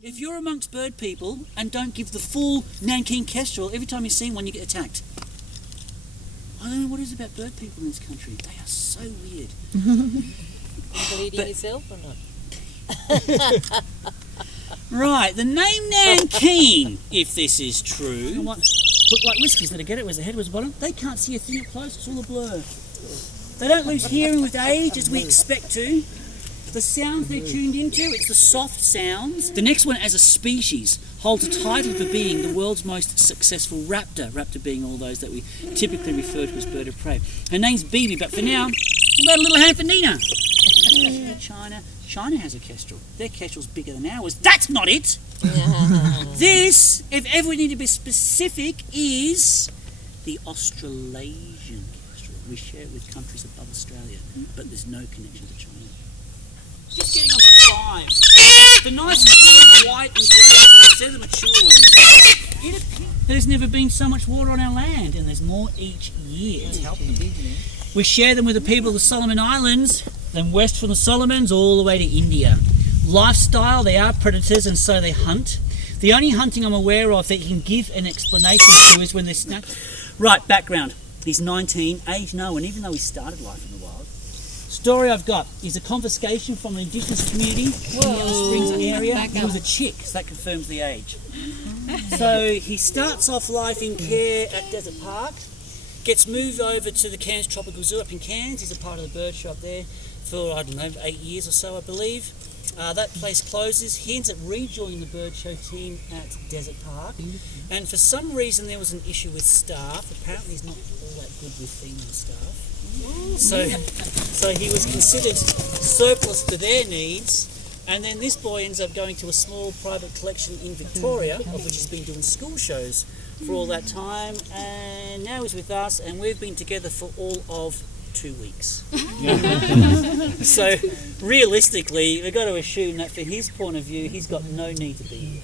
If you're amongst bird people and don't give the full Nanking kestrel, every time you see one you get attacked. I don't know what it is about bird people in this country. They are so weird. Bleeding yourself or not? Right, the name Nanking, if this is true, look like whiskies that I get it, where's the head, where's the bottom? They can't see a thing up close, it's all a blur. They don't lose hearing with age as we expect to. The sounds they're tuned into, it's the soft sounds. The next one, as a species, holds a title for being the world's most successful raptor. Raptor being all those that we typically refer to as bird of prey. Her name's Bibi, but for now, we've got a little hand for Nina. China has a kestrel. Their kestrel's bigger than ours. That's not it! This, if ever we need to be specific, is the Australasian kestrel. We share it with countries above Australia, but there's no connection to China. Just getting on to 5. The nice cool white and grey birds, they're the mature ones. It appears there's never been so much water on our land, and there's more each year. It's helping them. We share them with the people of the Solomon Islands, then west from the Solomons all the way to India. Lifestyle, they are predators and so they hunt. The only hunting I'm aware of that you can give an explanation to is when they're snapped. Right, background. He's 19, age no, and even though he started life in the wild. Story I've got is a confiscation from an indigenous community in the Alice Springs area. He was a chick, so that confirms the age. So he starts off life in care at Desert Park, gets moved over to the Cairns Tropical Zoo up in Cairns. He's a part of the bird shop there for, I don't know, 8 years or so, I believe. That place closes. He ends up rejoining the bird show team at Desert Park. And for some reason there was an issue with staff. Apparently he's not all that good with female staff. So he was considered surplus to their needs. And then this boy ends up going to a small private collection in Victoria, of which he's been doing school shows for all that time. And now he's with us, and we've been together for all of 2 weeks. So realistically, we've got to assume that from his point of view, he's got no need to be here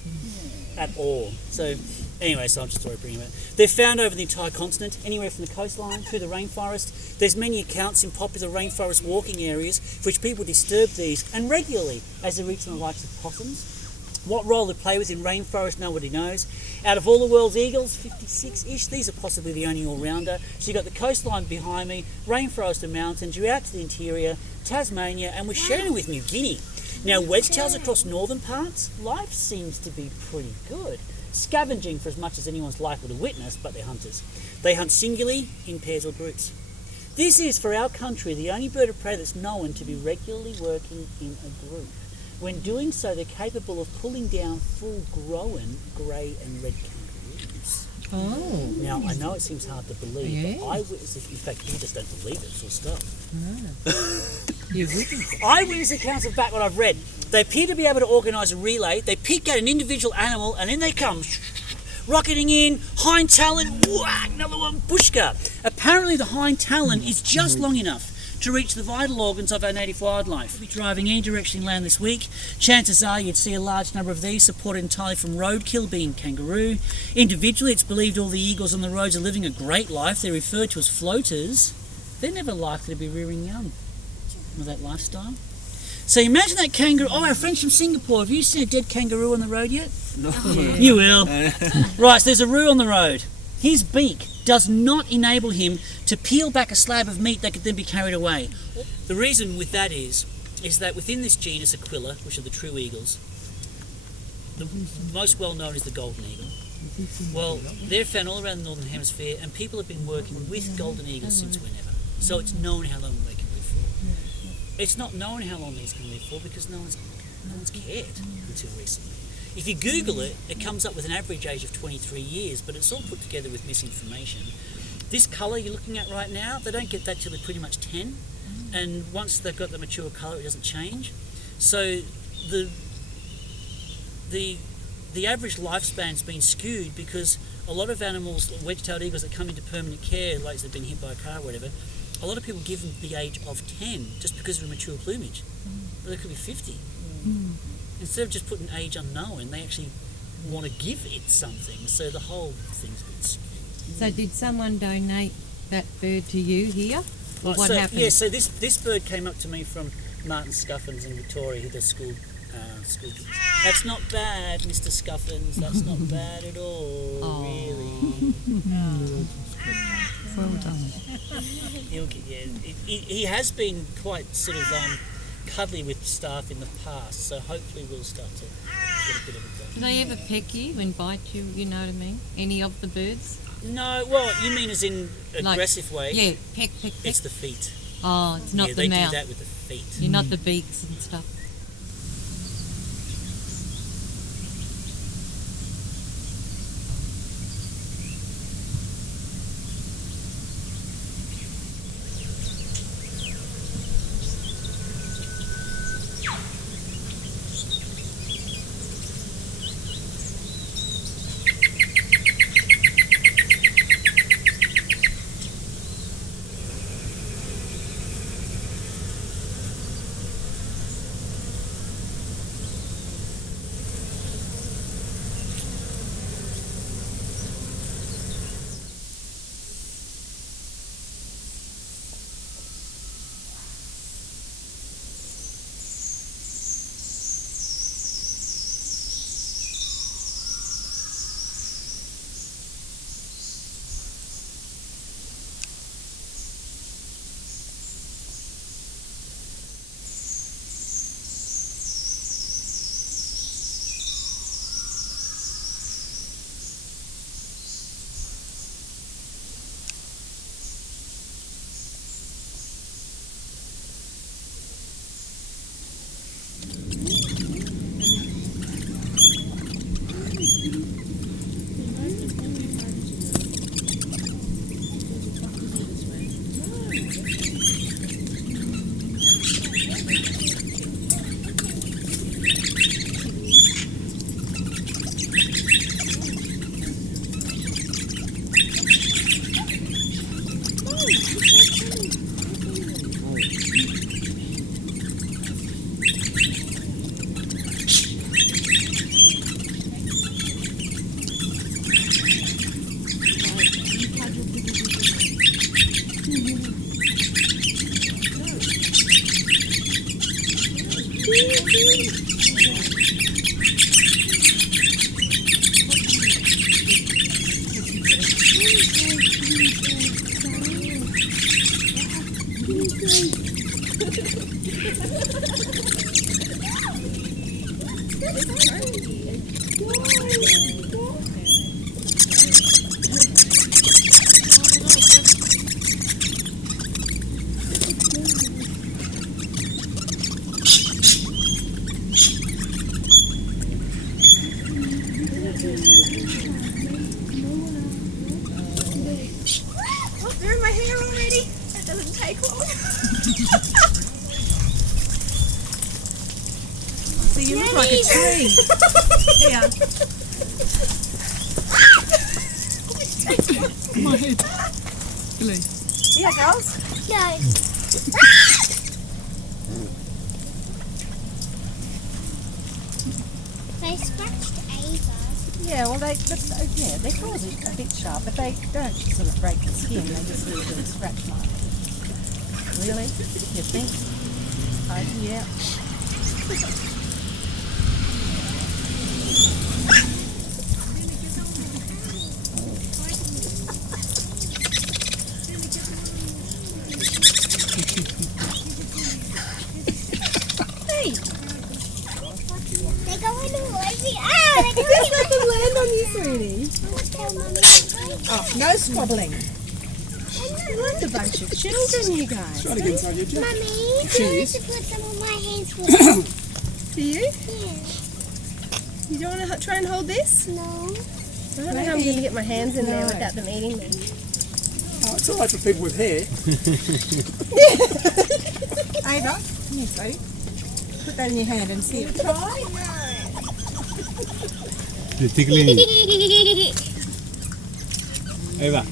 at all. So anyway, so I'm just thought I'd bring him out. They're found over the entire continent, anywhere from the coastline to the rainforest. There's many accounts in popular rainforest walking areas for which people disturb these, and regularly as they reach the likes of possums. What role they play within rainforest, nobody knows. Out of all the world's eagles, 56-ish, these are possibly the only all-rounder. So you've got the coastline behind me, rainforest and mountains, you're out to the interior, Tasmania, and we're sharing with New Guinea. Now, wedge-tails across northern parts, life seems to be pretty good. Scavenging for as much as anyone's likely to witness, but they're hunters. They hunt singularly, in pairs or groups. This is, for our country, the only bird of prey that's known to be regularly working in a group. When doing so, they're capable of pulling down full-grown grey and red kangaroos. Oh. Now, I know it seems hard to believe, but eyewitnesses, in fact, you just don't believe it, full stop. Eyewitness accounts of back what I've read. They appear to be able to organise a relay. They pick out an individual animal, and then they come rocketing in, hind talon, whack, another one, bushka. Apparently, the hind talon is just long enough to reach the vital organs of our native wildlife. If you're driving any direction inland this week, chances are you'd see a large number of these supported entirely from roadkill, being kangaroo. Individually, it's believed all the eagles on the roads are living a great life. They're referred to as floaters. They're never likely to be rearing young with that lifestyle. So imagine that kangaroo. Oh, our friends from Singapore, have you seen a dead kangaroo on the road yet? No. You will. Right, so there's a roo on the road. His beak does not enable him to peel back a slab of meat that could then be carried away. The reason with that is that within this genus Aquila, which are the true eagles, the most well known is the golden eagle. Well, they're found all around the northern hemisphere, and people have been working with golden eagles since whenever. So it's known how long they can live for. It's not known how long these can live for because no one's cared until recently. If you Google it, it comes up with an average age of 23 years, but it's all put together with misinformation. This colour you're looking at right now, they don't get that till they're pretty much 10, and once they've got the mature colour, it doesn't change. So the average lifespan's been skewed because a lot of animals, wedge-tailed eagles that come into permanent care, like they've been hit by a car or whatever, a lot of people give them the age of 10 just because of mature plumage, but they could be 50. Instead of just putting age unknown, they actually want to give it something, so the whole thing's a bit skewed. So did someone donate that bird to you here? Or what happened? Yeah, so this bird came up to me from Martin Scuffins in Victoria. He does school It's good. That's not bad, Mr. Scuffins. That's not bad at all, really. Well done. He has been quite sort of cuddly with staff in the past, so hopefully we'll start to get a bit of a go. Do they ever peck you and bite you, you know what I mean? Any of the birds? No, well, you mean as in aggressive way? Yeah, peck. It's the feet. Oh, it's not the mouth. They do that with the feet. You're not the beaks and stuff. They're in my hair already. That doesn't take long. So you look like a tree. Here. My head. Blue. Yeah, girls. No. They scratched Ava. Yeah, well, their claws are a bit sharp, but they don't sort of break the skin. They just leave a little scratch mark. Really? You think? Yeah. They're going all over you. Just let them land on you, sweetie. Tell Mummy. Oh, no squabbling. What a bunch of children, you guys. Mummy, I want to put some on my hands for you. Do you? Yeah. You don't want to try and hold this? No. I don't know how I'm going to get my hands in there without them eating them. Oh, it's all right for people with hair. Ava, here, buddy. Put that in your hand and see it. Try. They're tickling you. Ava.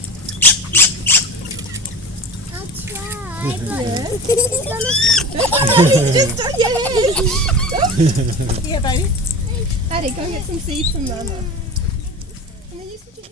I'll try. Just on your hand. Here, baby. Addie, go get some seeds from Mama. And then you stick your